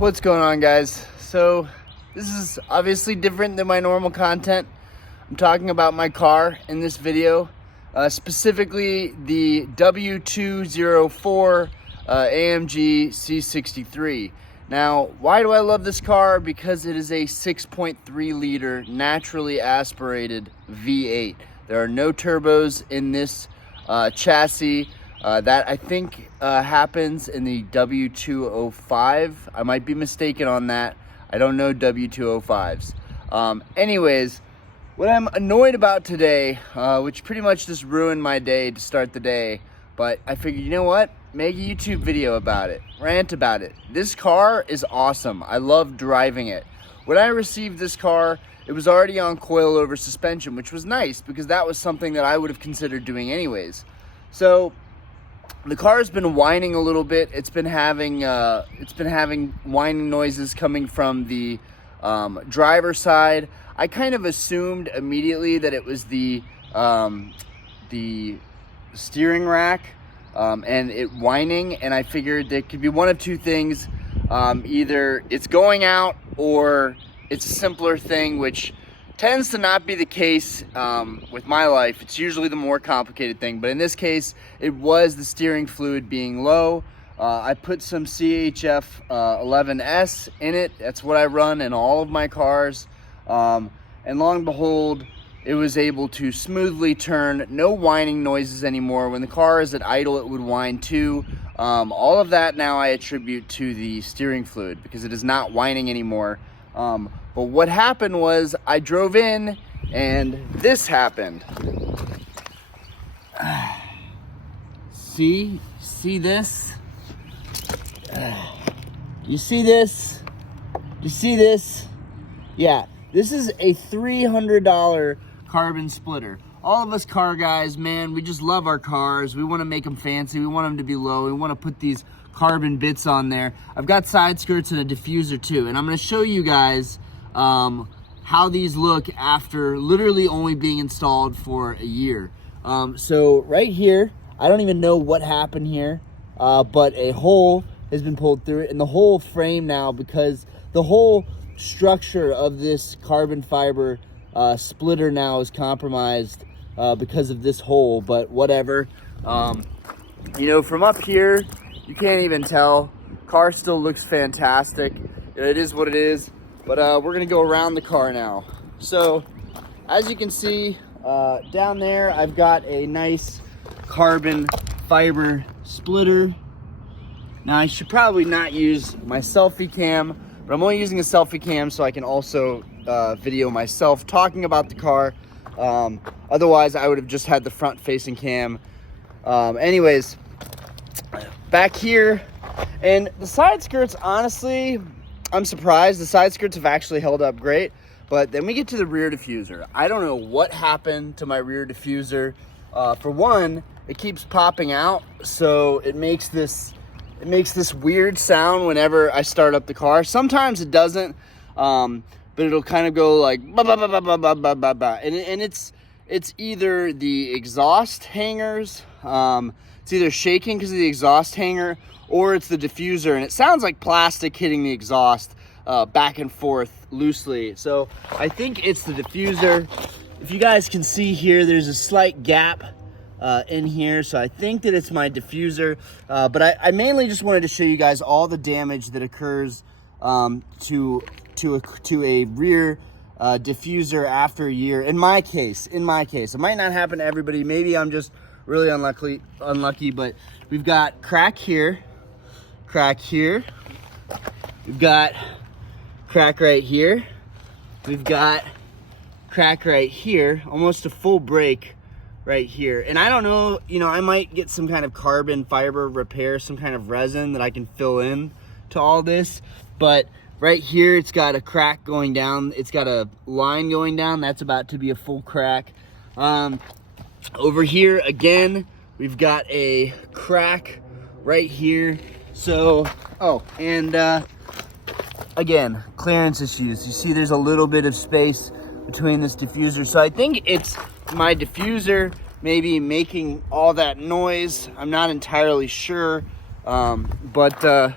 What's going on, guys? So this is obviously different than my normal content. I'm talking about my car in this video, specifically the W204 AMG C63. Now, why do I love this car? Because it is a 6.3 liter naturally aspirated V8. There are no turbos in this chassis. That I think happens in the W205. I might be mistaken on that. I don't know W205s. Anyways, what I'm annoyed about today, which pretty much just ruined my day to start the day, but I figured, you know what? Make a YouTube video about it, rant about it. This car is awesome. I love driving it. When I received this car, it was already on coilover suspension, which was nice because that was something that I would have considered doing anyways. So the car's been whining a little bit. It's been having whining noises coming from the driver's side. I kind of assumed immediately that it was the steering rack and it whining, and I figured there could be one of two things. Either it's going out or it's a simpler thing, which tends to not be the case with my life. It's usually the more complicated thing, but in this case, it was the steering fluid being low. I put some CHF 11S in it. That's what I run in all of my cars. And lo and behold, it was able to smoothly turn, no whining noises anymore. When the car is at idle, it would whine too. All of that now I attribute to the steering fluid because it is not whining anymore. But what happened was I drove in and this happened. See this? You see this? You see this? Yeah, this is a $300 carbon splitter. All of us car guys, man, we just love our cars. We want to make them fancy. We want them to be low. We want to put these carbon bits on there. I've got side skirts and a diffuser too, and I'm going to show you guys how these look after literally only being installed for a year. So right here, I don't even know what happened here, but a hole has been pulled through it, and the whole frame now, because the whole structure of this carbon fiber splitter now is compromised because of this hole, but whatever. You know, from up here, you can't even tell. Car still looks fantastic. It is what it is. But we're gonna go around the car now. So as you can see down there, I've got a nice carbon fiber splitter. Now I should probably not use my selfie cam, but I'm only using a selfie cam so I can also video myself talking about the car. Otherwise I would have just had the front facing cam. Anyways, back here, and the side skirts, honestly, I'm surprised. The side skirts have actually held up great, but then we get to the rear diffuser. I don't know what happened to my rear diffuser. For one, it keeps popping out, so it makes this weird sound whenever I start up the car. Sometimes it doesn't, but it'll kind of go like ba ba ba ba ba ba ba ba ba, and it's either the exhaust hangers. It's either shaking because of the exhaust hanger, or it's the diffuser, and it sounds like plastic hitting the exhaust back and forth loosely. So I think it's the diffuser. If you guys can see here, there's a slight gap in here, so I think that it's my diffuser. But I mainly just wanted to show you guys all the damage that occurs to a rear diffuser after a year. In my case, it might not happen to everybody. Maybe I'm just really unlucky, but we've got crack here. We've got crack right here. We've got crack right here, almost a full break right here. And I don't know, you know, I might get some kind of carbon fiber repair, some kind of resin that I can fill in to all this. But right here, it's got a crack going down. It's got a line going down. That's about to be a full crack. Over here, again, we've got a crack right here. So, and again, clearance issues. You see there's a little bit of space between this diffuser. So I think it's my diffuser maybe making all that noise. I'm not entirely sure. But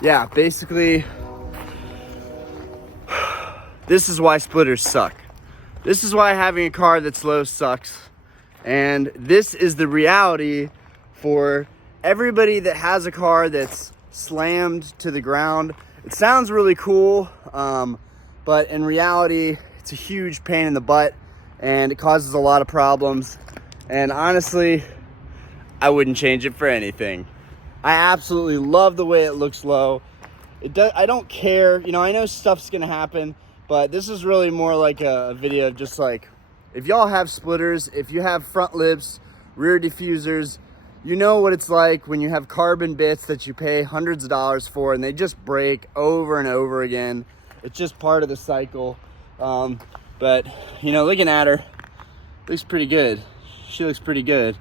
yeah, basically this is why splitters suck. This is why having a car that's low sucks. And this is the reality for everybody that has a car that's slammed to the ground. It sounds really cool, but in reality, it's a huge pain in the butt and it causes a lot of problems. And honestly, I wouldn't change it for anything. I absolutely love the way it looks low. I don't care, you know, I know stuff's gonna happen, but this is really more like a video of just like, if y'all have splitters, if you have front lips, rear diffusers, you know what it's like when you have carbon bits that you pay hundreds of dollars for and they just break over and over again. It's just part of the cycle. But, you know, looking at her, looks pretty good. She looks pretty good.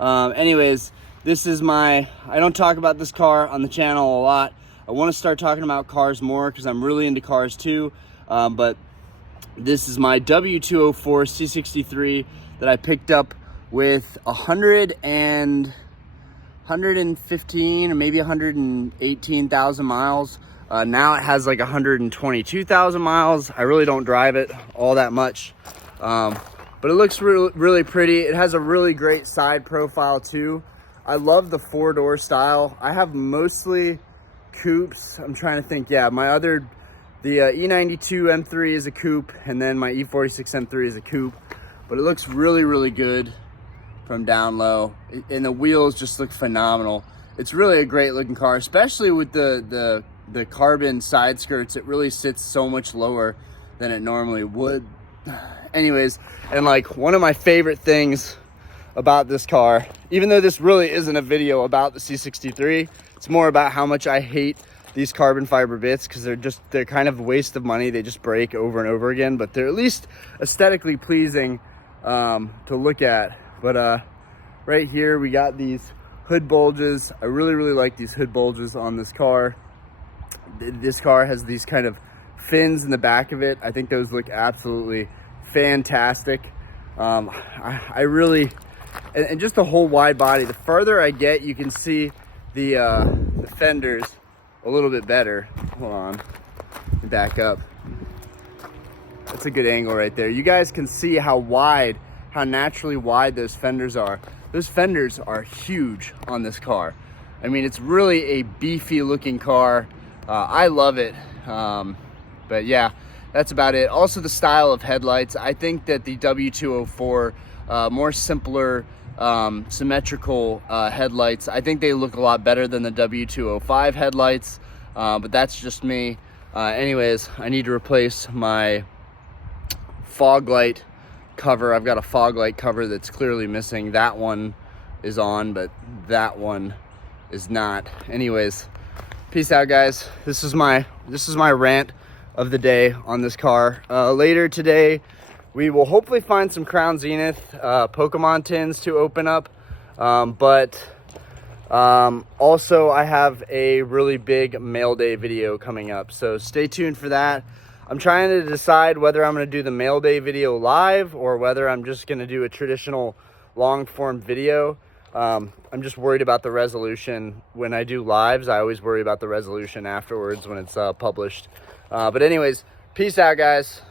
Anyways, this is I don't talk about this car on the channel a lot. I want to start talking about cars more because I'm really into cars too. But this is my W204 C63 that I picked up with 115 or maybe 118,000 miles. Now it has like 122,000 miles. I really don't drive it all that much. But it looks really pretty. It has a really great side profile too. I love the 4-door style. I have mostly coupes. I'm trying to think. Yeah, the E92 M3 is a coupe, and then my E46 M3 is a coupe. But it looks really good from down low, and the wheels just look phenomenal. It's really a great looking car, especially with the carbon side skirts. It really sits so much lower than it normally would. Anyways, and like one of my favorite things about this car, even though this really isn't a video about the C63, it's more about how much I hate these carbon fiber bits because they're kind of a waste of money. They just break over and over again, but they're at least aesthetically pleasing to look at. But right here we got these hood bulges. I really like these hood bulges on this car. This car has these kind of fins in the back of it. I think those look absolutely fantastic. I really, and just the whole wide body. The further I get, you can see the fenders a little bit better. Hold on, back up. That's a good angle right there. You guys can see how naturally wide those fenders are. Those fenders are huge on this car. I mean, it's really a beefy looking car. I love it. But yeah, that's about it. Also the style of headlights. I think that the W204, more simpler, symmetrical headlights, I think they look a lot better than the W205 headlights, but that's just me. Anyways, I need to replace my fog light cover. I've got a fog light cover that's clearly missing. That one is on, but that one is not. Anyways, peace out, guys. This is my rant of the day on this car. Later today, we will hopefully find some Crown Zenith Pokemon tins to open up. Also, I have a really big mail day video coming up, so stay tuned for that. I'm trying to decide whether I'm going to do the mail day video live or whether I'm just going to do a traditional long form video. I'm just worried about the resolution. When I do lives, I always worry about the resolution afterwards when it's published. But anyways, peace out, guys.